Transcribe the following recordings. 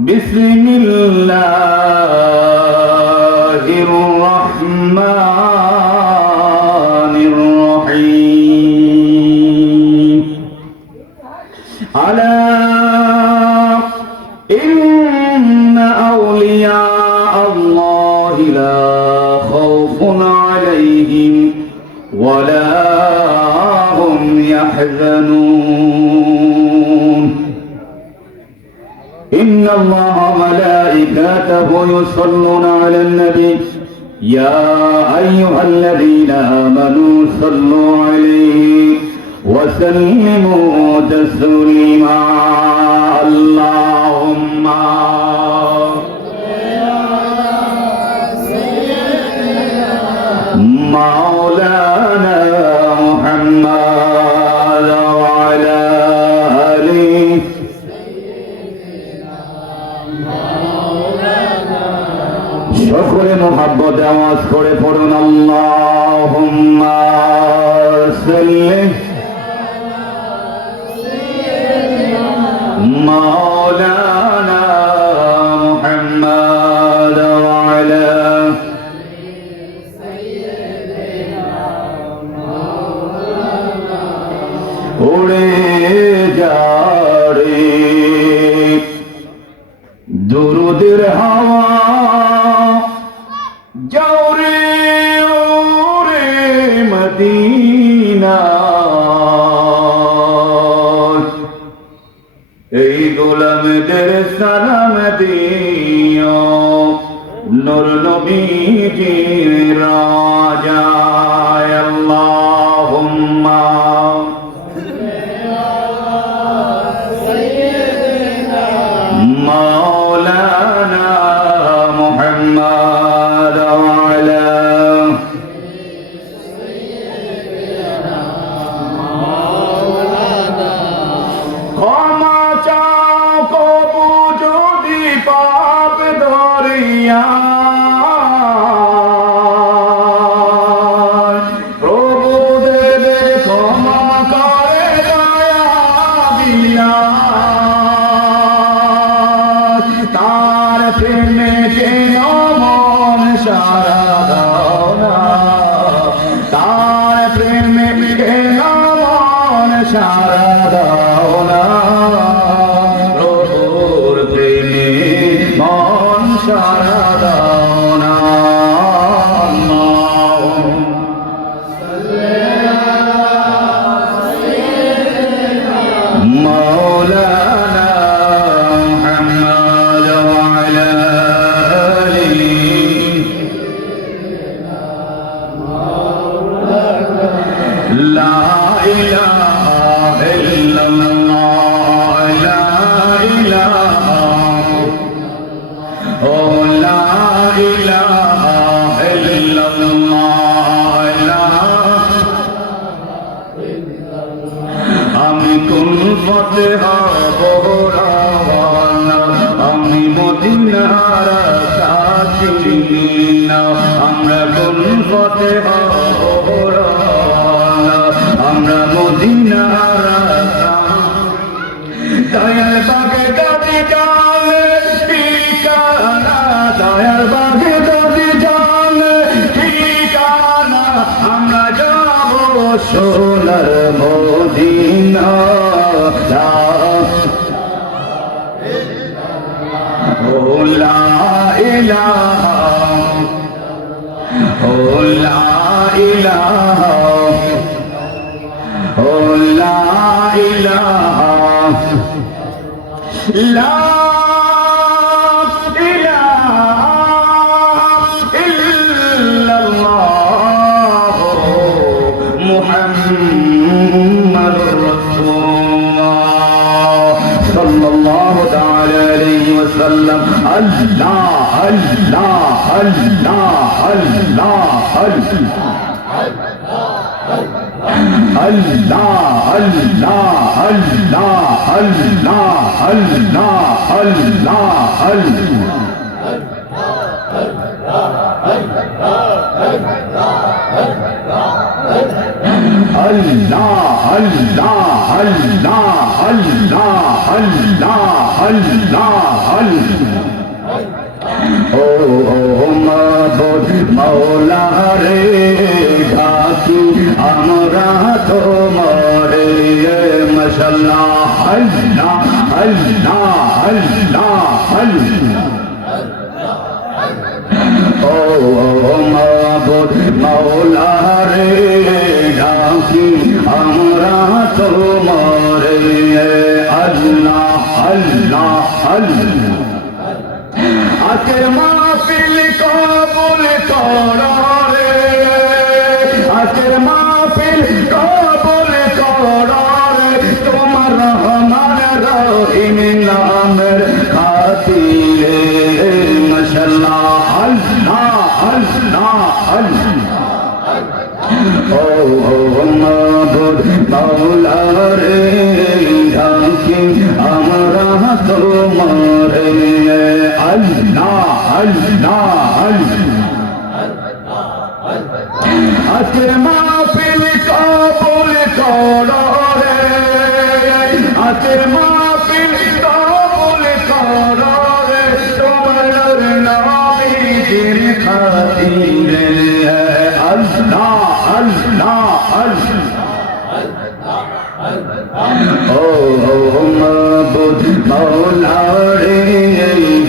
بسم الله الرحمن الرحيم ألا إن أولياء الله لا خوف عليهم ولا هم يحزنون إن الله وملائكته يصلون على النبي يا أيها الذين آمنوا صلوا عليه وسلموا تسليما اللهم مولانا محمد وعلى آله সকলে মোহাব্বত আওয়াজ করে পড়ুন আল্লাহুম্মা সাল্লি মাওলানা মুহাম্মদ ওয়া আলা উড়ে যারে দুরুদের হাওয়া যাওরে ওরে মদিনা এই গোলামদের সালাম দিও নূর নবীজির রাজা আল্লাহুম্মা مولانا محمد وعلى ক্ষমা চাও কবু যদি পাপ ধরিয়া প্রভু দেবে ক্ষমা করে দয়া দিয়া তার প্রেমে কেন মন সারা দাও না তার প্রেমে কেন মন সারা দাও না প্রভুর প্রেমে মন সারা দাও না مولانا محمد وعلى آله لا إله إلا الله لا إله لا إله إلا الله لا আমি কোন পথে হব রওয়ানা আমি মদিনার সাথী না আমরা কোন পথে হব রওয়ানা আমরা মদিনার দয়াল বাগে দাদি জানে ঠিকানা দয়াল বাগে দাদি জানে ঠিকানা আমরা যাব সোনার মদিনা ও লা ইলাহা ও লা ইলাহা ও লা ইলাহা লা মুহাম্মাদুর রাসূলুল্লাহ সাল্লাল্লাহু তাআলা আলাইহি ওয়াসাল্লাম আল্লাহ আল্লাহ আল্লাহ আল্লাহ আল্লাহ আল্লাহ আল্লাহ আল্লাহ আল্লাহ আল্লাহ আল্লাহ Allah, Allah, Allah, আল্লাহ আল্লাহ আল্লাহ আল্লাহ ও মাবুদ মাওলা রে ডাকি আমরা তোমারে মাশাআল্লাহ আল্লাহ আল্লাহ আল্লাহ আল্লাহ ও মাবুদ মাওলা রে ডাকি আমরা তোমারে আল্লাহ আল্লাহ আল্লাহ আজকের মাহফিল কবুল করো রে আজকের মাহফিল কবুল করো রে তোমার রহমান রহিম নামের খাতিরে মাশাআল্লাহ আল্লাহ আল্লাহ আল্লাহ ও মাবুদ মাওলা রে ডাকি আমরা তোমারে আল্লাহ আল্লাহ আল্লাহ আজকের মাহফিল কবুল করো রে আজকের মাহফিল কবুল করো রে তোমার নবীর খাতিরে আল্লাহ আল্লাহ আল্লাহ ও মাবুদ মাওলা রে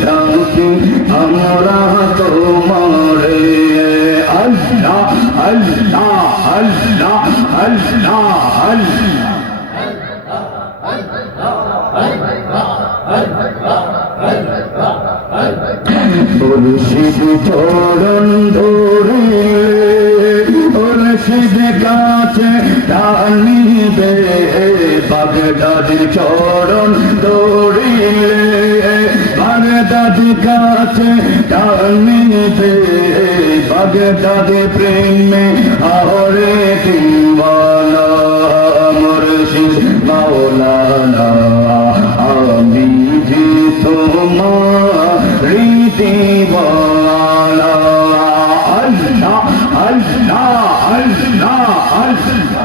ডাকি আমরা তোমারে আল্লাহ আল্লাহ আল্লাহ আল্লাহ আল্লাহ মুর্শিদ চরণ ধরিলে মুর্শিদ কাছে টানিবে বাগদাদি চরণ ধরিলে বাগদাদি কাছে টানিবে বাগদাদি প্রেমে আহরে দিওয়ানা মুর্শিদ মাওলানা আমি যে তোমার দিওয়ানা আল্লাহ আল্লাহ আল্লাহ আল্লাহ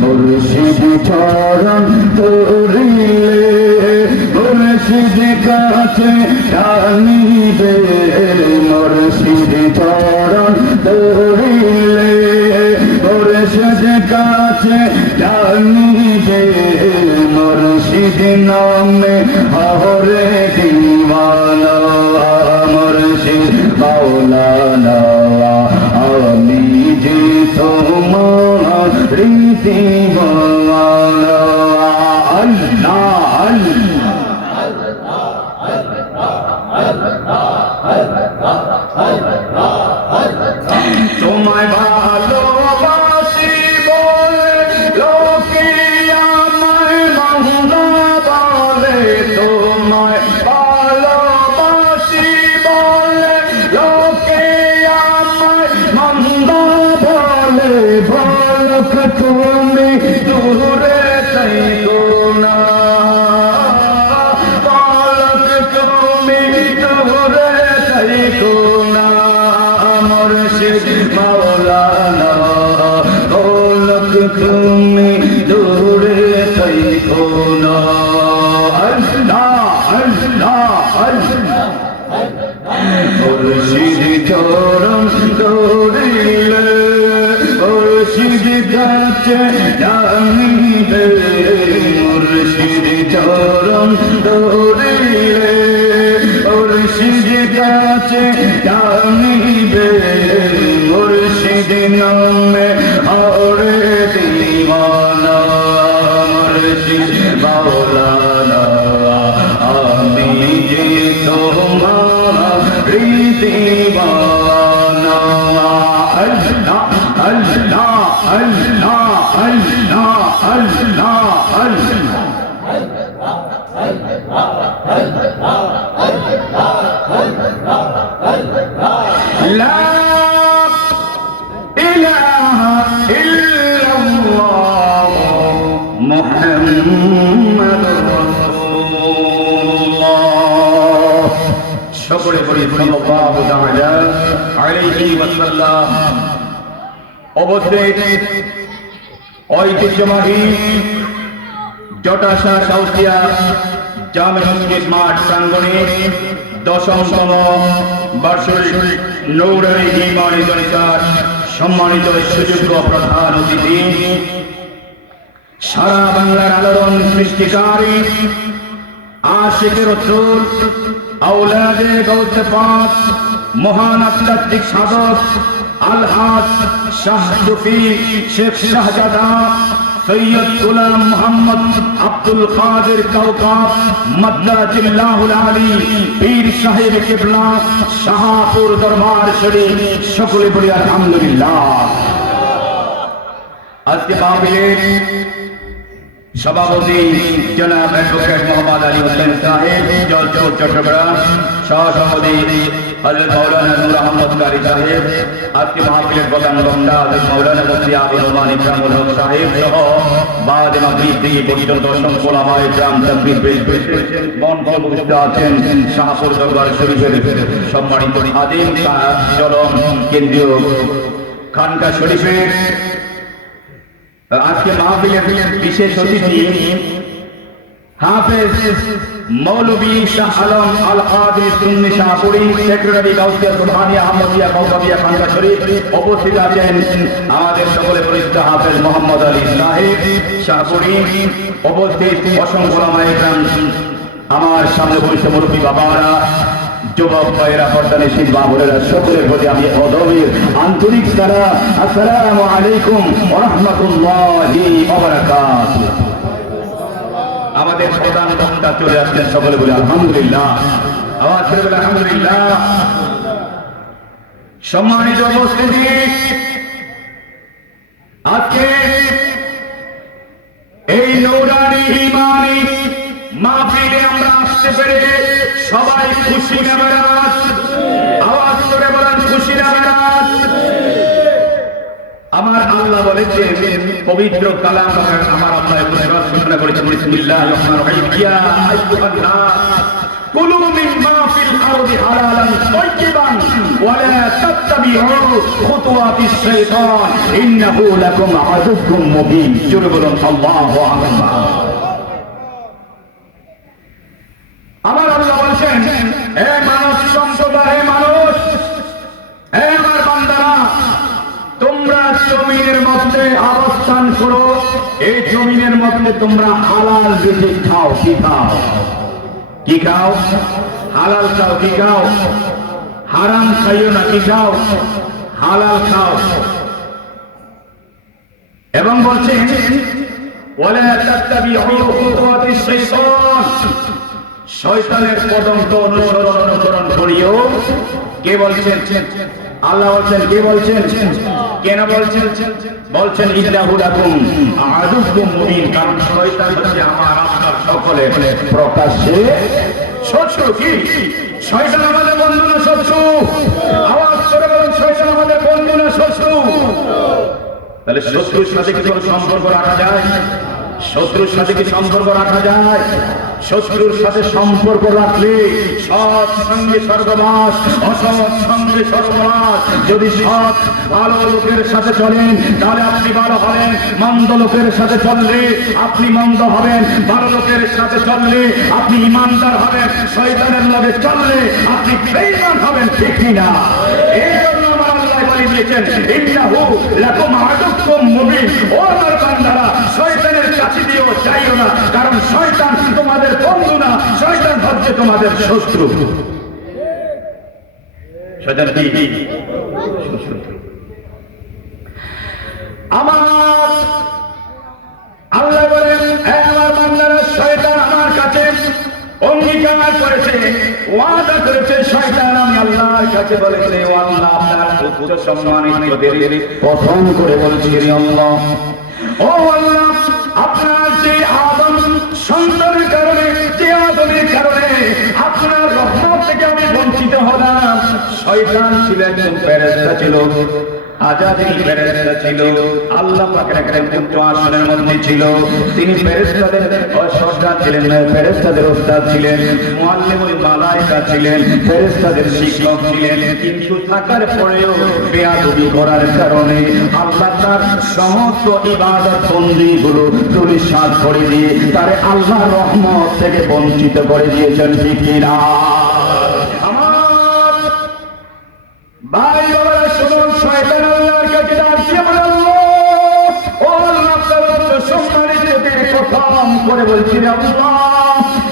মুর্শিদ চরণ ধরিলে মুর্শিদ কাছে টানিবে মুর্শিদ চরণ ধরিলে মুর্শিদ কাছে টানিবে মুর্শিদ নামে হরে দিওয়ানা মুর্শিদ মাওলানা আমি যে তোমার দিওয়ানা আল্লাহ তোমায় ভালোবাসি বলে লোকে আমায় মহলা বলে তোমায় ভালোবাসি বলে লোকে আমায় মহলা বলে বলক তুমি দূরে থাকো না বলক তুমি দূরে থাকো না মুর্শিদ মাওলানা বলক তুমি দূরে থাকো না আল্লাহ আল্লাহ আল্লাহ মুর্শিদ চরণ ধরিলে মুর্শিদ কাছে টানিবে মুর্শিদ চরণ ধরিলে মুর্শিদ কাছে টানিবে মুর্শিদ নামে হরে দিওয়ানা মুর্শিদ মাওলানা আমি যে তোমার দিওয়ানা আল্লাহ আল্লাহ আল্লাহ আল্লাহ আল্লাহ আল্লাহ লা ইলাহা ইল্লাল্লাহ মুহাম্মাদুর রাসূলুল্লাহ সকলে বলি সাল্লাল্লাহু তাআলা আলাইহি ওয়াসাল্লাম। অবশ্যই ঐতিহ্যবাহী জটাশা কাউসিয়া জামে মসজিদ মাঠ প্রাঙ্গণে 10তম বার্ষিক নৌরানি ঈমান জলসার সম্মানিত সুযোগ্য প্রধান অতিথি, সারা বাংলার আলোড়ন সৃষ্টিকারী আশিকে রাসূল আওলাদে গাউসে পাক মহান আধ্যাত্মিক সাধক আলহাজ শাহ সুফি শেখ শাহজাদা সৈয়দ গোলাম মোহাম্মদ আব্দুল কাদের কাউকাব মাদ্দাজিল্লাহুল আলী পীর সাহেব কিবলা শাহপুর দরবার শরীফ, সকলে বলি আলহামদুলিল্লাহ। আজকে মাহফিলের সভাপতি জনাব অ্যাডভোকেট মোহাম্মদ আলী হোসেন সাহেব জলচর চট্টগ্রাম, সহসভাপতি হযরত মাওলানা নূর আহমদ কারি সাহেব, আজকে মাহফিলের প্রধান বক্তা হযরত মাওলানা মুফতি আব্দুর রহমান ইকরামুল হক সাহেব সহ বাদ মাগরিব থেকে পর্যন্ত অসংখ্য ওলামায়ে ইকরাম তাকবীর পেশ করেছেন। মঞ্চে উপস্থিত আছেন শাহপুর দরবার শরীফের সম্মানিত আদিম চরম কেন্দ্রীয় খানকা শরীফের আজকে মাহফিলের বিশেষ অতিথি হাফেজ মৌলভী শাহ আলম আল কাদরি সুন্নি শাহপুরী, সেক্রেটারি গাউসিয়া সুবহানিয়া আহমদিয়া কাউকাবিয়া খানকা শরীফ। উপস্থিত আছেন আমাদের সকলে পরিচিত হাফেজ মোহাম্মদ আলী সাহেব শাহপুরী। উপস্থিত অসংখ্য ওলামায়ে ইকরাম, আমার সামনে বসে মুরব্বী বাবারা, যুবক ভাইয়েরা, পর্দানিশীন বাবুরেরা, সকলের প্রতি আমি অদমের আন্তরিক সালাম, আসসালামু আলাইকুম ওয়া রাহমাতুল্লাহি ওয়া বারাকাতুহু। আমাদের প্রধান বক্তা চলে আসছেন, সকলে বলে আলহামদুলিল্লাহ, আওয়াজ করে বলে আলহামদুলিল্লাহ। সম্মানিত উপস্থিতি, আজকে এই নূরানি ঈমানি মাহফিলে আমরা আসতে পেরে সবাই খুশি না নারাজ? আওয়াজ করে বলেন খুশি না নারাজ? আমার আল্লাহ বলেছেন পবিত্র কালাম, আমার আল্লাহ ঘোষণা করেছেন বিসমিল্লাহির রহমানির রহিম, ইয়া আইয়ুহান নাস কুলু মিম্মা ফিল আরদি হালালান তাইয়িবান ওয়া লা তাত্তাবিউ খুতুওয়াতিশ শাইতান ইন্নাহু লাকুম আদুউম মুবিন। জোরে বলুন আল্লাহু আকবার। আমার আল্লাহ বলছেন, হে মানব সম্প্রদায়, হে মানুষ, হে আমার বান্দারা, তোমরা জমিনের মধ্যে অবস্থান করো, এই জমিনের মধ্যে তোমরা হালাল রিজিক খাও। কি খাও? কি খাও? হালাল খাও। কি খাও? হারাম খাইও না। কি খাও? হালাল খাও। এবং বলছেন ওয়ালা তাত্তাবিউ খুতুওয়াতিশ শাইতান, শয়তানের পদঙ্ক অনুসরণ করিও। কে বলছেন? আল্লাহ বলছেন। কে বলছেন? কেন বলছেন? বলছেন ইন্নাহু লাকুম আদুউম মুবিন, কারণ শয়তান হচ্ছে আমার আপনার সকলে প্রকাশ্যে শত্রু। কি শয়তান আমাদের বন্ধু না শত্রু? আওয়াজ করে বলুন, শয়তান আমাদের বন্ধু না শত্রু? তাহলে শত্রুর সাথে কি কোনো সম্পর্ক রাখা যায়? শত্রুর সাথে কি সম্পর্ক রাখা যায়? শত্রুর সাথে সম্পর্ক রাখলে সৎ সঙ্গে স্বর্গবাস, অসৎ সঙ্গে সর্বনাশ। যদি সৎ ভালো লোকের সাথে চলেন তাহলে আপনি ভালো হবেন, মন্দ লোকের সাথে চললে আপনি মন্দ হবেন। ভালো লোকের সাথে চললে আপনি ইমানদার হবেন, শয়তানের লগে চললে আপনি বেঈমান হবেন। ঠিক না? এই জন্য আমার আল্লাহ বলে দিয়েছেন ইন্নাহু লাকুম আদুউম মুবিন। ও আমার বান্দারা, শয়তানের কাছে দিও যাইও না, কারণ শয়তান তোমাদের বন্ধু না, শয়তান হচ্ছে তোমাদের শত্রু। শয়তান কি? আমার আল্লাহ বলেন, হে আমার বান্দারা, শয়তান আমার কাছে অঙ্গীকার করেছে, ওয়াদা করেছে। শয়তান আমি আল্লাহর কাছে বলেছে, ও আল্লাহ, আপনার উচ্চ সম্মানিতদের প্রথম করে বলছি, হে আল্লাহ, ও আল্লাহ, আপনার যে আদম সন্তানের কারণে, যে আদমের কারণে আপনার রহমত থেকে আমি বঞ্চিত হলাম। শয়তান ছিল একজন ফেরেশতা ছিল, আজাদিল ফেরেশতা ছিল, আল্লাহ পাকের একজন উচ্চ আসনের মধ্যে ছিল। তিনি ফেরেশতাদের সর্দার ছিলেন, ফেরেশতাদের ওস্তাদ ছিলেন, মুআল্লিমুল মালায়েকা ছিলেন, ফেরেশতাদের শিক্ষক ছিলেন। কিন্তু থাকার পরেও বেয়াদবি করার কারণে আল্লাহ তার সমস্ত ইবাদত বন্দেগীগুলো ধূলিসাৎ করে দিয়ে তারে আল্লাহর রহমত থেকে বঞ্চিত করে দিয়েছেন। ঠিক কিনা? ভাই বাবারা শুনুন, শয়তান আল্লাহর কাছে ডাকছে, আল্লাহ ও আল্লাহ, আপনার সম্মানিতকে প্রথম করে বলছি, আল্লাহ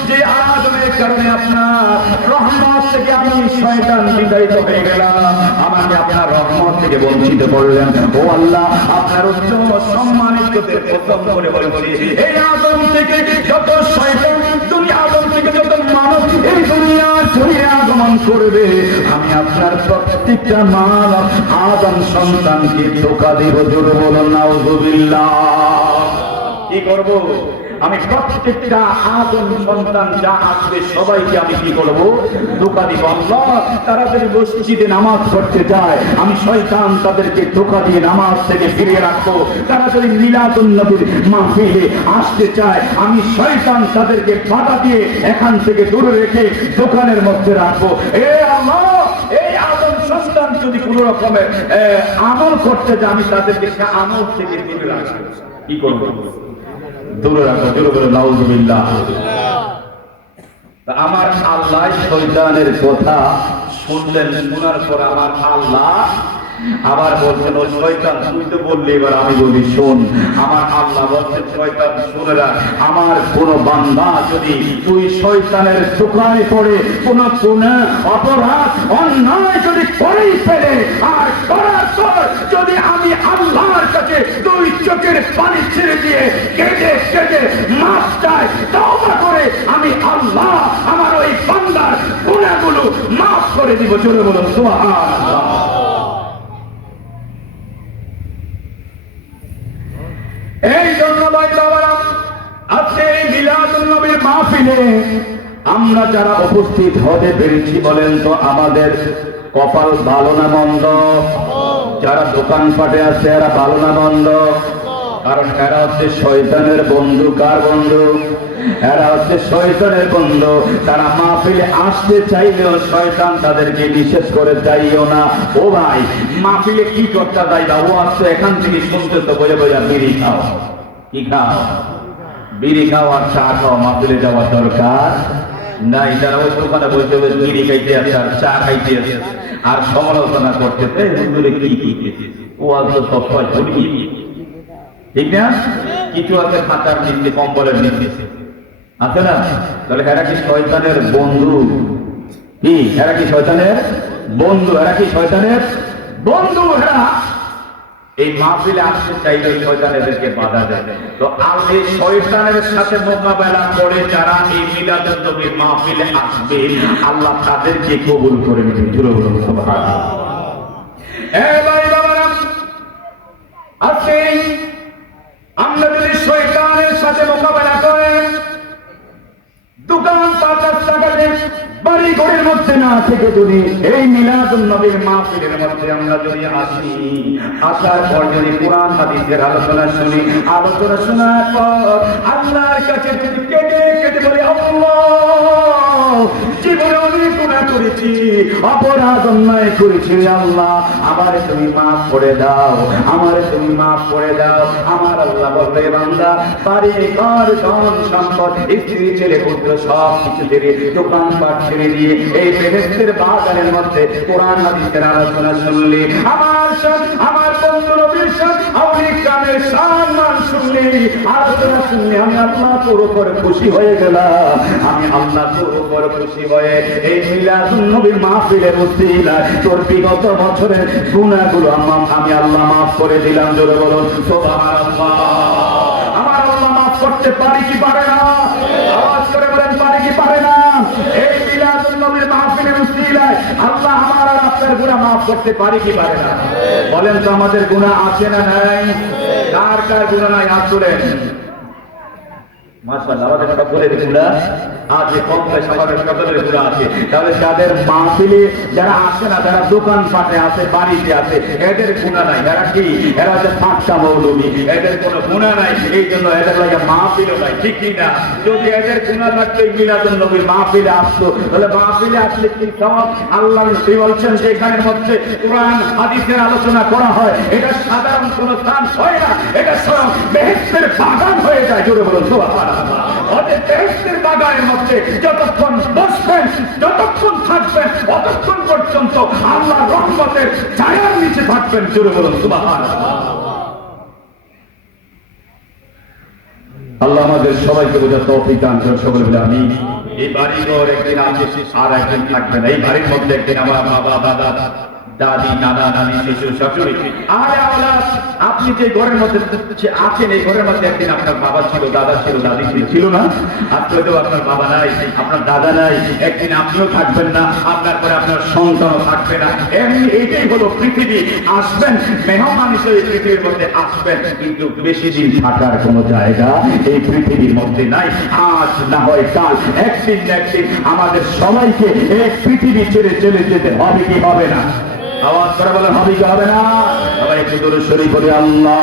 যে আদমের কারণে আপনার রহমত থেকে আমি শয়তান বিতাড়িত হয়ে গেলাম, আমাকে আপনার রহমত থেকে বঞ্চিত করলেন। ও আল্লাহ, আপনার উচ্চ সম্মানিতকে প্রথম করে বলছি, এই আদম থেকে যত শয়তান, দুনিয়া আদম থেকে যত মানব এই দুনিয়ার জমিনে আগমন করবে, আমি আপনার প্রত্যেকটা মানব আদম সন্তানকে ধোঁকা দিব। জোরে বলুন নাউযুবিল্লাহ। কি করব? আমি প্রত্যেকটা আদম সন্তান যা আসবে সবাইকে আমি কি করবো? ধোঁকা দিব। আল্লাহ, তারা যদি মসজিদে নামাজ পড়তে যায়, আমি শয়তান তাদেরকে ধোঁকা দিয়ে নামাজ থেকে ফিরিয়ে রাখবো। তারা যদি মিলাদুন নবীর মাহফিলে আসতে চায়, আমি শয়তান তাদেরকে বাধা দিয়ে এখান থেকে দূরে রেখে দোকানের মধ্যে রাখবো। এ আল্লাহ, এই আদম সন্তান যদি কোন রকমের আমল করতে যায়, আমি তাদেরকে আমল থেকে দূরে রাখবো। কি করবো? দূরে রাখবো। দূরে করে নাউযুবিল্লাহ। আমার আল্লাহ শয়তানের কথা শুনলেন, শোনার পর আমার আল্লাহ আবার বলছেন, ও শয়তান, তুই তো বললি, এবার আমি বলি শোন। আমার আল্লাহ বলছেন, শয়তান শুনে রাখ, আমার কোন বান্দা যদি তুই শয়তানের দোকানে পড়ে কোন অপরাধ অন্যায় যদি করেই ফেলে, আর করার পর যদি আমি আল্লাহর কাছে দুই চোখের পানি ছেড়ে দিয়ে কেটে কেটে মাফ চাই, তওবা করে, আমি আল্লাহ আমার ওই বান্দার গুনাহগুলো মাফ করে দিব। জোরে বলুন সুবহানাল্লাহ। এই জন্য ভাই বাবারা, আজকে এই মিলাদুন নবীর মাহফিলে আমরা যারা উপস্থিত হতে পেরেছি, বলেন তো আমাদের কপাল ভালো না মন্দ? যারা দোকানপাটে আছে এরা ভালো না মন্দ? কারণ এরা হচ্ছে শয়তানের বন্ধু। কার বন্ধু? এরা হচ্ছে শয়তানের বন্ধু। তারা মাহফিলে আসতে চাইলেও শয়তান তাদেরকে নিষেধ করে, যাইও না। ও ভাই, মাহফিলে কি করতে যাইবা? ও আসছে এখান থেকে শুনতে তো বলে বইয়া বিড়ি খাও। কি খাও? বিড়ি খাও আর চা খাও। মাহফিলে যাওয়ার দরকার নাই। যারা ওই দোকানে বসে বসে বিড়ি খাইতে আসে আর চা খাইতে আসে আর সমালোচনা করতেছে, হুজুরে কি ও আজ তো সবসময় ঝুঁকি, ঠিক না? কিছু আছে খাতার নিচে, কম্বলের নিচে আছে না? তাহলে এরা কি শয়তানের বন্ধু? কি এরা কি শয়তানের বন্ধু? এরা কি শয়তানের বন্ধু? এরা এই মাহফিলে আসতে চাইলে শয়তান এদেরকে বাধা দেয়। তো এই শয়তানের সাথে মোকাবেলা করে যারা এই মিলাদুন নবীর মাহফিলে আসবে, আল্লাহ তাদেরকে কবুল করে নেবেন। জোরে বলুন সুবহানাল্লাহ। এ ভাই বাবারা, আজকে আমরা যদি শয়তানের সাথে মোকাবেলা করেন, দোকান পাট রাস্তাঘাটে বাড়ি ঘরের মধ্যে না থেকে যদি এই মিলাদুন নবীর মাহফিলের মধ্যে আমরা যদি আসি, আসার পর যদি কোরআন হাদিসের আলোচনা শুনি, আলোচনা শোনার পর আল্লাহর কাছে যদি কেটে কেটে বলি, আল্লাহ জীবনে অনেক গুনাহ করেছি, অপরাধ অন্যায় করেছি, আল্লাহ আমারে তুমি মাফ করে দাও, আমারে তুমি মাফ করে দাও। আমার আল্লাহ বলবে, বান্দা বাড়ি ঘর ধন সম্পদ স্ত্রী ছেলে পুত্র সব কিছু ছেড়ে, দোকান পাট ছেড়ে দিয়ে এই বেহেশতের বাগানের মধ্যে কোরআন হাদিসের আলোচনা শুনলে, আমার বন্ধু নবীর সাথে আউলিয়া কামের সম্মান শুনলে, আলোচনা শুনলে, আমি আল্লাহ তোর উপর খুশি হয়ে গেলাম। আমি আল্লাহ তোর উপর খুশি হয়ে এই মিলাদুন নবীর মাহফিলের উসিলায় তোর বিগত বছরের গুনাহগুলো আমি আল্লাহ মাফ করে দিলাম। জোরে বলুন সুবহানাল্লাহ। আমার আল্লাহ মাফ করতে পারে কি পারে না? আওয়াজ করে বলেন, পারে কি পারে না? এই মিলাদুন নবীর মাহফিলের উসিলায় আল্লাহ আমার আর আপনার গুনাহ মাফ করতে পারে কি পারে না? বলেন তো আমাদের গুনাহ আছে না নাই? কার কার গুনাহ নাই? হাত তুলেন। মাশাআল্লাহ, আমাদের সকলের গুণা আছে, কম বেশি আমাদের সকলের গুণা আছে। তাহলে যাদের মাহফিলে যারা আসে না, যারা দোকান পাটে আছে, বাড়িতে আছে, এদের গুণা নাই। এরা কি? এরা হচ্ছে ফাঁকা মৌলবী, এদের কোনো গুণা নাই। এই জন্য এদের লাগে মাহফিলও নাই, ঠিক কি না? যদি এদের গুণা থাকতো মিলাদুন নবীর মাহফিলে আসতো, তাহলে মাহফিলে আসলে কি সব আল্লাহ নবী বলছেন যে এখানের মধ্যে কোরআন হাদিসের আলোচনা করা হয়, এটা সাধারণ কোনো স্থান হয় না, এটা স্বয়ং বেহেশতের বাগান হয়ে যায়। জোরে বলুন সুবহানাল্লাহ। ওদের বেহেশতের বাগানের মধ্যে যতক্ষণ বসবেন, যতক্ষণ থাকবেন, ততক্ষণ পর্যন্ত আল্লাহর রহমতের ছায়ার নিচে থাকবেন। জোরে বলুন সুবহানাল্লাহ। আল্লাহ আমাদের সবাইকে বোঝার তৌফিক দান করুন, সকলে বলে আমিন। এই বাড়িঘর একদিন আছে, আর একদিন থাকবে না। এই বাড়ির মধ্যে একদিন আমার বাবা, দাদা, দাদি, নানা, নানি, শ্বশুর, শাশুড়ি, আরে আওলাদ, আপনি যে ঘরের মধ্যে আছেন, এই ঘরের মধ্যে একদিন আপনার বাবা ছিল, দাদা ছিল, দাদি ছিল না? আজকে তো আপনার বাবা নাই, আপনার দাদা নাই, একদিন আপনিও থাকবেন না, আপনার পরে আপনার সন্তানও থাকবে না। এমনি এইটাই হলো পৃথিবী। আসবেন মেহমান হিসেবে পৃথিবীর মধ্যে আসবেন, কিন্তু বেশি দিন থাকার কোনো জায়গা এই পৃথিবীর মধ্যে নাই। আজ না হয় কাল, একদিন না একদিন আমাদের সবাইকে এই পৃথিবী ছেড়ে চলে যেতে হবে কি হবে না? আওয়াজ করে বলেন, হবে কি হবে না? সবাই একটু দরুদ শরীফ পড়ি। আল্লাহ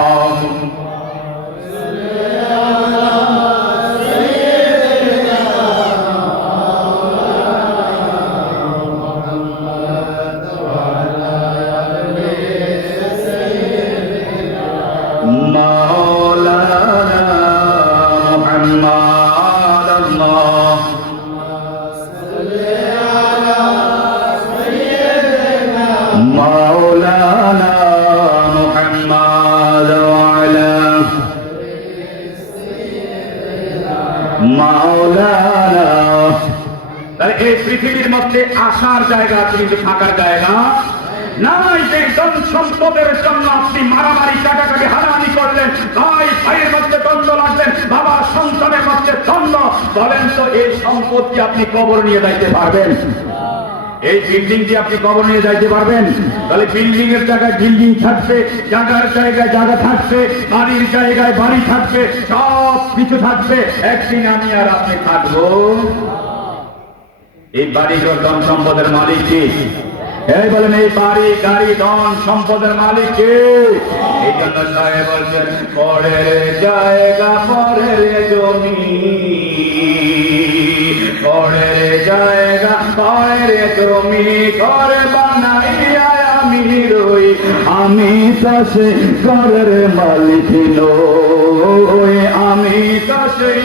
এই পৃথিবীর মধ্যে আসার জায়গা আছে, কিন্তু থাকার জায়গা নাই। যে ধন সম্পদের জন্য আপনি মারামারি, কাটাকাটি, হানাহানি করলেন, ভাই ভাইয়ের মধ্যে দ্বন্দ্ব লাগলেন, বাবা সন্তানের মধ্যে দ্বন্দ্ব, বলেন তো এই সম্পত্তি আপনি কবর নিয়ে যাইতে পারবেন? এই বিল্ডিং কি আপনি কবর নিয়ে যাইতে পারবেন? তাহলে বিল্ডিং এর জায়গায় বিল্ডিং থাকবে, জায়গার জায়গায় জায়গা থাকবে, বাড়ির জায়গায় বাড়ি থাকবে, সব কিছু থাকবে। একদিন আমি আর আপনি থাকবো। এই বাড়িঘর ধন সম্পদের মালিক কে? এই বলেন, এই বাড়ি গাড়ি ধন সম্পদের মালিক কে? এই জন্য সাহেব বলছেন, পরের জায়গা পরের জমি, পরের জায়গা পরের জমি, ঘর বানাইয়া আমি রই, আমি তো সে ঘরের মালিক নই, আমি তো সেই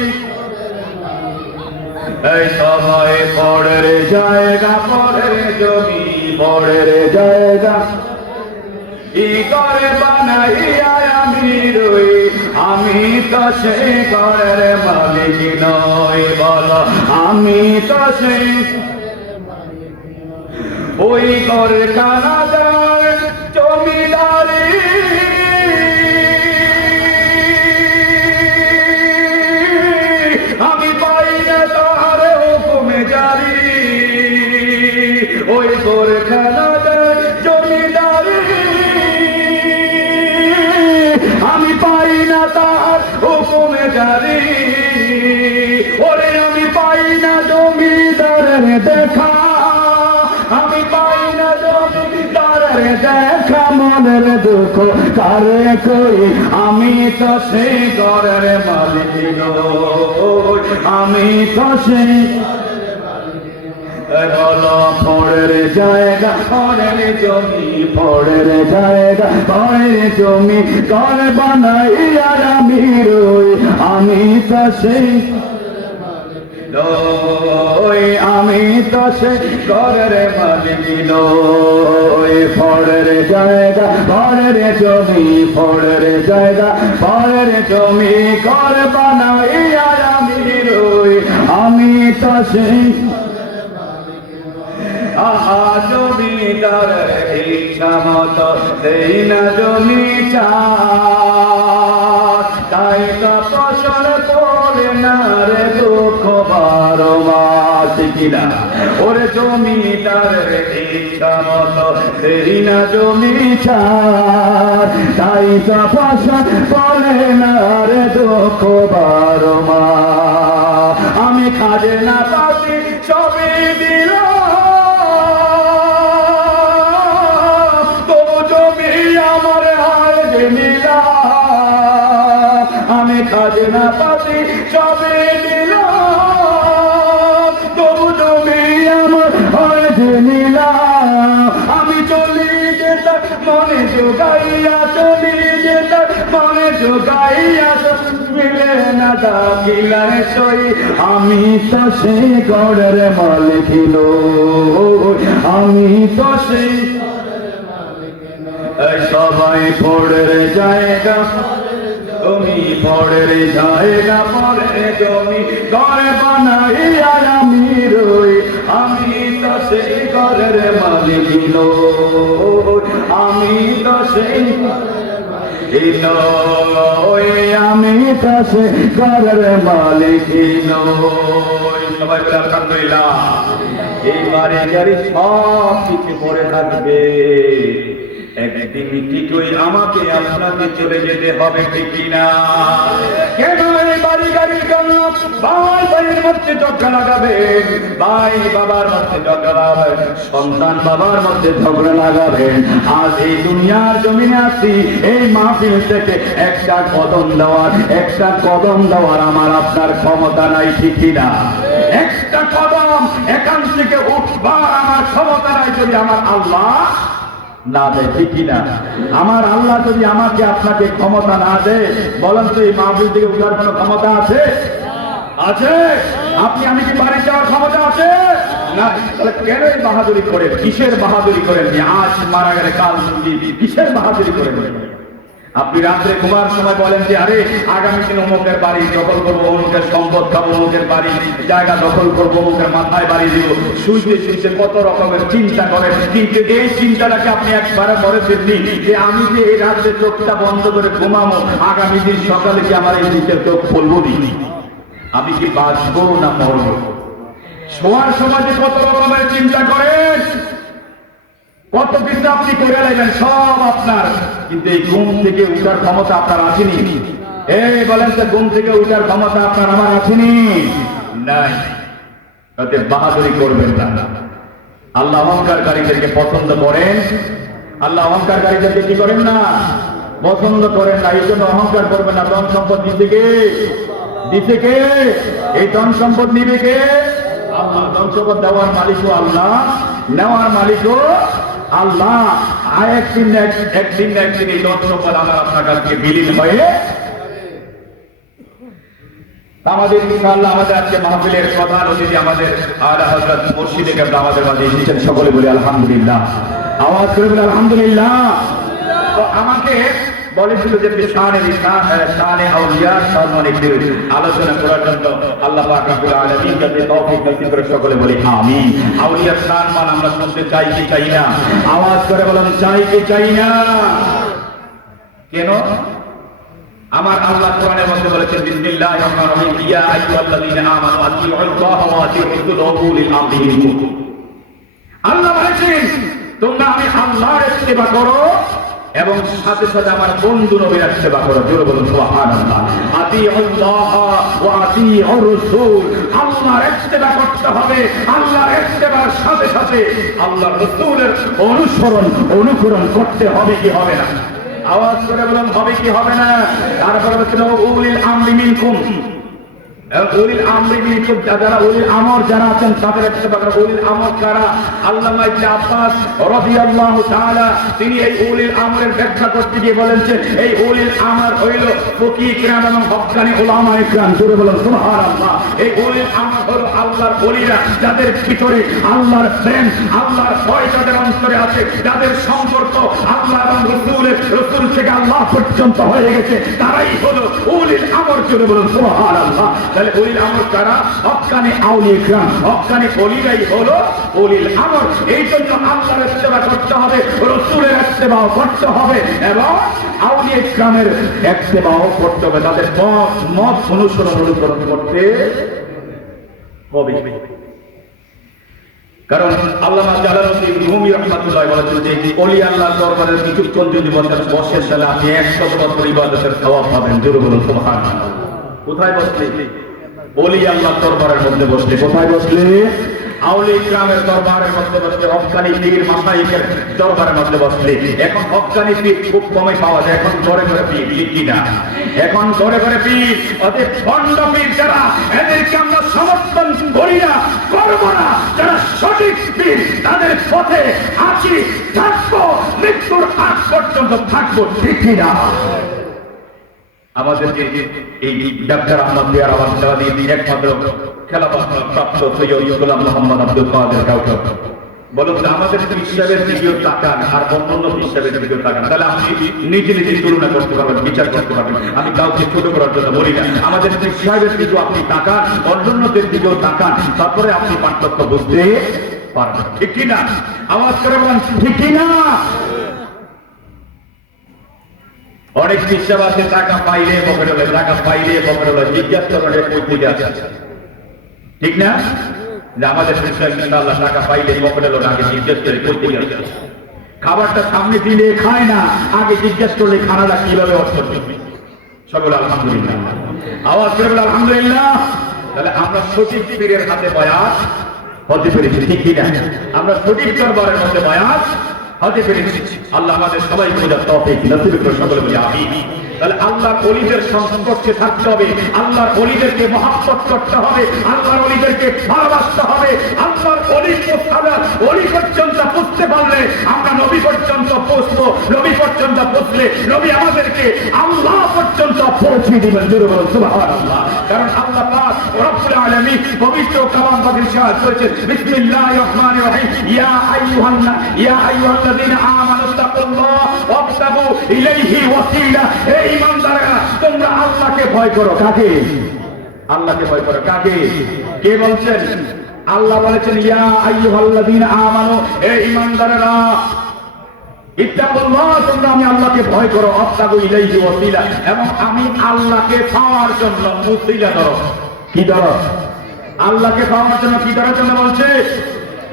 এই সময় পরের জায়গা পরের জমি, পরের জায়গা ই করে বানাইয়া আমি রই, আমি তো সেই ঘরের মালিক নই। বলো, আমি তো সেই ওই ঘরের কানাদার জমিদারি, আমি পাই না তার হুকুমে জারি, ওই ঘরের কানাদার জমিদারি, আমি পাই না তার হুকুমে জারি, ওরে আমি পাই না জমিদারের দেখা, আমি পাই না জমিদারের দেখা, মনের দুঃখ কারে কই, আমি তো সেই ঘরের মালিক নই, আমি তো সেই বলো, পরের জায়গা পরের জমি, পরের জায়গা পরের জমি, ঘর বানাইয়া আমি রই, আমি তো সেই নই, আমি তো সেই ঘরের মালিক নই। পরের জায়গা পরের জমি, পরের জায়গা পরের জমি, ঘর বানাইয়া আমি রই, আমি তো সেই আহা জমিদার ইচ্ছা মতো দেই না জমি চাষ, তাই তো ফসল করে না রে দুঃখ বারো মাস। আছে কিনা? ওরে জমিদার ইচ্ছা মতো দেরি না জমিদার, তাই তো ভাষা বলে না রে দুঃখ বারো মা। আমি খাজনা পাতি সবই দিলাম, তবু জমি আমার হাল নিলাম। আমি খাজনা পাতি সবই দিলাম, তবু জমি আমার হাল নিলাম। আমি চলি যেতাম মনে জোগাইয়া, চলি যেতাম মনে জোগাইয়া, মিলে না দাখিলায় সই। আমি তো সেই ঘরের মালিক লো, আমি তো সেই সবাই পড়ের জায়গা, তুমি পড়ের জায়গা পড়ে জমি ঘরে বানাইয়া আমি রই। আমি তো সেই ঘরের মালিক লো, আমি তো সেই আমি তো সেই ঘরের মালিক নই। সবাই বলে আলহামদুলিল্লাহ। এই বাড়ি গাড়ি সব কিছু পড়ে থাকবে, একদিন ঠিকই আমাকে আপনাকে চলে যেতে হবে, ঠিক কিনা? কেন এই বাড়ি গাড়ির জন্য ভাই ভাইয়ের মধ্যে ঝগড়া লাগাবেন, ভাই বাবার মধ্যে ঝগড়া লাগাবেন, সন্তান বাবার মধ্যে ঝগড়া লাগাবেন? আজ এই দুনিয়ার জমিনে আসি এই মাহফিল থেকে একটা কদম দেওয়ার আমার আপনার ক্ষমতা নাই, ঠিক কিনা? একটা কদম এখান থেকে উঠবার আমার ক্ষমতা নাই যদি আমার আল্লাহ না দেয়, ঠিক কিনা? আমার আল্লাহ যদি আমাকে আপনাকে ক্ষমতা না দেয়, বলেন তো এই মাহফিল থেকে উঠার কোনো ক্ষমতা আছে? আছে? আপনি আমি কি বাড়ি যাওয়ার ক্ষমতা আছে? না। তাহলে কেন এই বাহাদুরি করেন? কিসের বাহাদুরি করেন? আজ মারা গেলে কাল কিসের বাহাদুরি করেন? আপনি রাত্রে ঘুমার সময় বলেন যে আরে আগামী দিন অমুকের বাড়ি দখল করবো, অমুকের সম্পদ খাবো, অমুকের বাড়ি জায়গা দখল করবো, অমুকের মাথায় বাড়ি দিব। শুইতে শুইতে কত রকমের চিন্তা করেন, কিন্তু এই চিন্তাটাকে আপনি একবারে করে ফেললি যে আমি যে এই রাত্রে চোখটা বন্ধ করে ঘুমাবো, আগামী দিন সকালে কি আমার এই দিকের চোখ খুলবো নি? আমি কি বাঁচবো না মরবো? শোয়ার সময় যে কত রকমের চিন্তা করেন, কত কিছু আপনি করে নেবেন, সব আপনার। কিন্তু এই ঘুম থেকে উঠার ক্ষমতা আপনার আসেনি। এই বলেন তো, ঘুম থেকে উঠার ক্ষমতা আপনার আমার আসেনি? নাই। তাতে বাহাদুরি করবেন না। আল্লাহ অহংকারীদেরকে পছন্দ করেন, আল্লাহ অহংকারীদেরকে কি করেন না? পছন্দ করেন না। এই জন্য অহংকার করবেন না। ধন সম্পদ দিতে কে? দিতে কে? এই ধন সম্পদ নিবে কে? আল্লাহ। ধন সম্পদ দেওয়ার মালিকও আল্লাহ, নেওয়ার মালিকও আল্লাহ। একদিন এই ধন সম্পদ আমার আপনার কাছে বিলীন হয়ে আমাদের ইনশাআল্লাহ আমাদের আজকে মাহফিলের প্রধান অতিথি আমাদের আলা হযরত মুর্শিদে কেবলা আমাদের মাঝে এসেছেন। সকলে বলি আলহামদুলিল্লাহ। আওয়াজ করে বলি আলহামদুলিল্লাহ। তো আমাকে বলেছিল যে শানে আউলিয়া সম্মানিতের আলোচনা করার জন্য আল্লাহ পাক রব্বুল আলামিন যাতে তৌফিক নসিব করে, সকলে বলি আমিন। আউলিয়ার সম্মান আমরা শুনতে চাই কি চাই না? আওয়াজ করে বলেন চাই কি চাই না? কেন? আমার আল্লাহ কোরআনের মধ্যে বলেছেন বিসমিল্লাহির রহমানির রহিম, ইয়া আইয়ুহাল্লাযীনা আমানু আতিউল্লাহ ওয়া আতিউর রাসূল ওয়া উলিল আমরি মিনকুম। আল্লাহ বলেছেন তোমরা আমি আল্লাহর সেবা করো এবং সাথে সাথে আমার বন্ধু নবীর সেবা করো। জোরে বলুন সুবহানাল্লাহ। আতিউল্লাহ ওয়া আতিউর রাসূল। আল্লাহর সেবা করতে হবে, আল্লাহর সেবার সাথে সাথে আল্লাহর রাসূলের অনুকরণ করতে হবে কি হবে না? আওয়াজ করে বলুন হবে কি হবে না? তারপরে বলছেন উলিল আমরি মিনকুম। উলিল আমরি মিনকুম, যারা উলিল আমর যারা আছেন তাদের একটা ব্যাপার। উলিল আমর কারা? আল্লামা ইবনে আব্বাস রাদিয়াল্লাহু তাআলা তিনি এই উলিল আমরের ব্যাখ্যা করতে গিয়ে বলেন যে এই উলিল আমর হইল ফকিহ কিরাম এবং হক্কানি উলামায়ে কিরাম। জোরে বলুন সুবহানাল্লাহ। এই উলিল আমর হলো আল্লাহর ওলিরা, যাদের ভিতরে আল্লাহর প্রেম, আল্লাহর ভয় যাদের অন্তরে আছে, যাদের সম্পর্ক আল্লাহ এবং রাসূল থেকে আল্লাহ পর্যন্ত হয়ে গেছে, তারাই হলো উলিল আমর। জোরে বলুন সুবহানাল্লাহ। তাহলে উলিল আমর কারা? হক্কানি আউলিয়া কিরাম, হক্কানি ওলিরাই হলো উলিল আমর। এই জন্য আল্লাহর ইত্তেবা করতে হবে, রাসূলের ইত্তেবাও করতে হবে এবং আউলিয়া কিরামের ইত্তেবাও করতে হবে। তাদের মত অনুসরণ করতে হবে। কারণ আল্লামা জালালউদ্দিন রুমি রাহমাতুল্লাহ বলেছেন যে ওলি আল্লাহর দরবারে কিছুক্ষণ যদি বসেন তাহলে আপনি 100 বছর ইবাদতের সওয়াব পাবেন। জোরে বলুন সুবহানাল্লাহ। কোথায় বসলে? ওলি আল্লাহর দরবারের মধ্যে বসলে। কোথায় বসলে? আউলিয়া ইকরামের দরবারের মধ্যে বসলে, হক্কানি পীর মাশায়েখের দরবারের মধ্যে বসলে। এখন হক্কানি পীর খুব কমই পাওয়া যায়, এখন ঘরে ঘরে পীর, ঠিক কিনা? এখন ঘরে ঘরে পীর। অতএব ভণ্ড পীর যারা, এদেরকে আমরা সমর্থন করি না, করব না। যারা সঠিক পীর তাদের পথে আছি, থাকবো, মৃত্যুর আগ পর্যন্ত থাকবো, ঠিক কিনা? আমাদেরকে এই ডাক্তার আহমদ মিয়ার আওয়াজ দেওয়া দিয়ে একমাত্র খেলাফত প্রাপ্ত সৈয়দ গোলাম মোহাম্মদ আব্দুল কাদের কাউকে বলুন যে আমাদের হিসাবের দিকেও তাকান আর অন্যান্য হিসাবের দিকেও তাকান, তাহলে আপনি নিজে নিজে তুলনা করতে পারবেন, বিচার করতে পারবেন। আমি কাউকে ছোট করার জন্য বলি না। আমাদের হিসাবের দিকেও আপনি তাকান, অন্যান্যদের দিকেও তাকান, তারপরে আপনি পার্থক্য বুঝতে পারবেন, ঠিক কিনা? আওয়াজ করে বলেন ঠিক কিনা? অনেক হিসাব আছে, টাকা পাইলে পকেটে লয়, টাকা পাইলে পকেটে লয়, জিজ্ঞাসা করে কই থেকে আছে, ঠিক না? যে আমাদের আল্লাহ টাকা পাইলে পকেটে লয়, আগে জিজ্ঞেস করে কই থেকে আছে। খাবারটা সামনে দিলে খায় না, আগে জিজ্ঞেস করলে খানাটা কিভাবে অর্জন করবে। সকলে আলহামদুলিল্লাহ। আওয়াজ করে বলে আলহামদুলিল্লাহ। তাহলে আমরা সঠিক পীরের হাতে বয়াত হতে পেরেছি, ঠিক কিনা? আমরা সঠিক দরবারের মধ্যে বয়াত হতে পেরেছি। আল্লাহ আমাদের সবাইকে বোঝার তৌফিক নসিব করে, সকলে বলি আমিন। তাহলে আল্লাহর ওলিদের সংস্পর্শে থাকতে হবে, আল্লাহর ওলিদেরকে মহব্বত করতে হবে, আল্লাহর ওলিদেরকে ভালোবাসতে হবে। আল্লাহর ওলি পর্যন্ত পৌঁছতে পারলে আমরা নবী পর্যন্ত পৌঁছবো, নবী পর্যন্ত পৌঁছলে নবী আমাদেরকে আল্লাহ পর্যন্ত পৌঁছে দিবেন। জোরে বলুন সুবহানাল্লাহ। কারণ আল্লাহ পাক রব্বুল আলামিন পবিত্র কালাম পাকে ইরশাদ করেছেন, বিসমিল্লাহির রহমানির রহিম, ইয়া আইয়ুহাল্লাযীনা আমানু তাকুল্লাহ ওয়াবতাগু ইলাইহি ওয়াসিলা। এই ঈমানদাররা তোমরা আল্লাহকে ভয় করো। কাকে? আল্লাহকে ভয় করো। কাকে? কে বলছেন? আল্লাহ বলেছেন ইয়া আইয়ুহাল্লাযীনা আমানু, এই ঈমানদাররা ইত্তাকুল্লাহ, তোমরা আমি আল্লাহকে ভয় করো, ওয়াবতাগু ইলাইহি ওয়াসিলা, এবং আমি আল্লাহকে পাওয়ার জন্য ওসিলা ধরো। কি ধরো? আল্লাহকে পাওয়ার জন্য কি ধরার জন্য বলছে?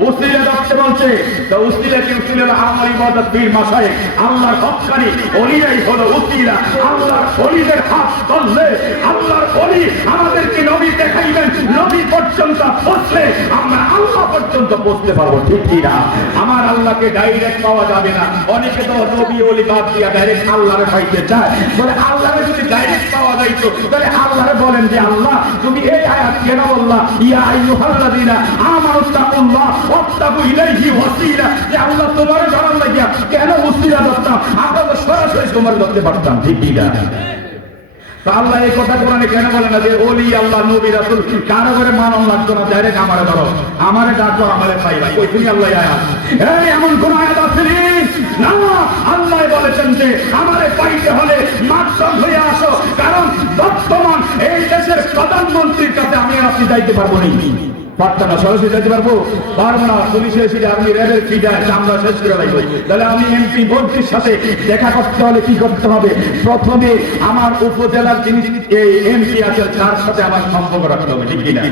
উসিলা ধরতে বলছে। তো উসিলা কি? উসিলা আমল ইবাদত বীর মাশায়েখ, আল্লাহর হক্কানি ওলিয়াই হলো উসিলা। আল্লাহর ওলিদের হাত ধরলে আল্লাহর ওলি আমাদেরকে নবী দেখাইবেন, নবী পর্যন্ত পৌঁছলে আমরা আল্লাহ পর্যন্ত পৌঁছতে পারবো, ঠিক কি না? আমার আল্লাহকে ডাইরেক্ট পাওয়া যাবে না। অনেকে তো নবী ওলি বাদ দিয়া ডাইরেক্ট আল্লাহরে পাইতে চায়। বলে আল্লাহরে যদি ডাইরেক্ট পাওয়া যাইতো তাহলে আল্লাহরে বলেন যে আল্লাহ তুমি এই আয়াত কেন বললা ইয়া আইয়ুহাল্লাযীনা আমানু তাকুল্লাহ ওয়াবতাগু ইলাইহি ওয়াসিলা, যে আল্লাহ তোমারে ধরার লাগিয়া কেন ওসিলা ধরতাম? আমরা তো সরাসরি তোমারে ধরতে পারতাম, ঠিক কি না? তো আল্লাহ এই কথা কোরআনে কেন বলে না যে ওলি আল্লাহ নবী রাসূল কারো করে মানন লাগতো না, ডাইরেক্ট আমারে ধরো, আমারে ডাকো, আমারে পাইবা? কই তুমি আল্লাহ আয়াত এই এমন কোন আয়াত আছে না? আল্লাহ বলেছেন যে আমারে পাইতে হলে মাকসাদ হয়ে আসো, কারণ বর্তমান এই দেশের প্রধানমন্ত্রীর কাছে আমি আর আপনি যাইতে পারবো না। পারতাম না, সরাসরি যেতে পারবো? পারবো না। পুলিশের সিটে, আর্মি, রেলের সিটে আমরা শেষ করে লাগবো। তাহলে আমি এমপি মন্ত্রীর সাথে দেখা করতে হলে কি করতে হবে? প্রথমে আমার উপজেলার যিনি এই এমপি আছেন তার সাথে আমার সম্পর্ক রাখতে হবে, ঠিক কিনা?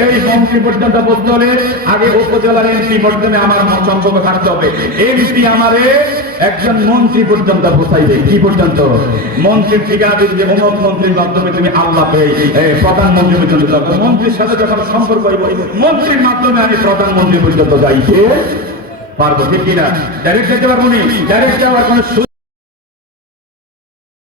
এই মন্ত্রী পর্যন্ত বলতে হলে আগে উপজেলার এমপি পর্যন্ত আমার সম্পর্ক থাকতে হবে। এমপি আমারে একজন মন্ত্রী পর্যন্ত পৌঁছাইবে। কি পর্যন্ত? মন্ত্রীর ঠিকানা দিবে যে অমুক মন্ত্রীর মাধ্যমে তুমি আল্লাহ পেয়ে প্রধানমন্ত্রী পর্যন্ত যাবো। মন্ত্রীর সাথে যখন সম্পর্ক হইব মন্ত্রীর মাধ্যমে আমি প্রধানমন্ত্রী পর্যন্ত যাইতে পারবো, ঠিক কিনা? ডাইরেক্ট যেতে পারবো না। ডাইরেক্ট যাওয়ার কোনো